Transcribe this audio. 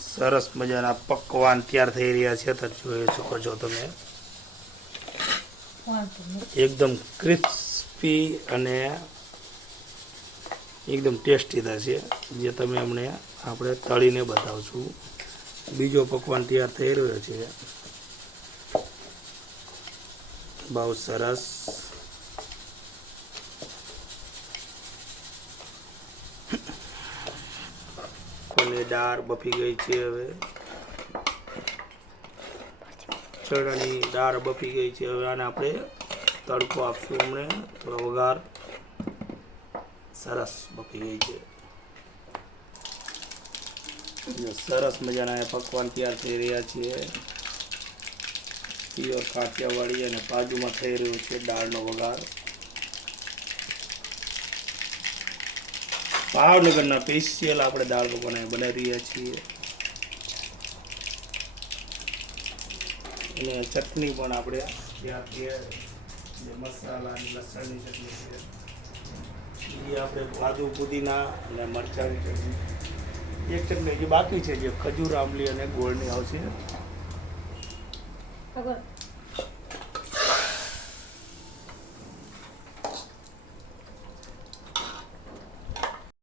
સરસ મજાના પકવાન તૈયાર થઈ રહ્યા છે. તો જોઈ શકો છો તમે એકદમ ક્રિસ્પી અને એકદમ ટેસ્ટી થશે. જે તમે અમને આપણે તળીને બતાવશું. બીજો પકવાન તૈયાર થઈ રહ્યો છે. બહુ સરસ. અને દાળ બફી ગઈ છે. હવે ચણાની દાળ બફી ગઈ છે. હવે આને આપણે તડકો આપશું. અમને થોડો વઘાર. સરસ બફી ગઈ છે. સરસ મજાના પકવાન તૈયાર થઈ રહ્યા છે. પ્યોર કાઠિયાવાડી અને બાજુમાં થઈ રહ્યું છે દાળનો વઘાર. ભાવનગરના સ્પેશિયલ આપણે દાળ પકવાન બનાવી રહ્યા છીએ. અને ચટણી પણ આપણે ત્યાંથી જે મસાલાની લસણની ચટણી છે એ આપણે કાજુ પુદીના અને મરચાંની ચટણી. એક ચટણી જે બાકી છે જે ખજૂર આંબલી અને ગોળની આવશે.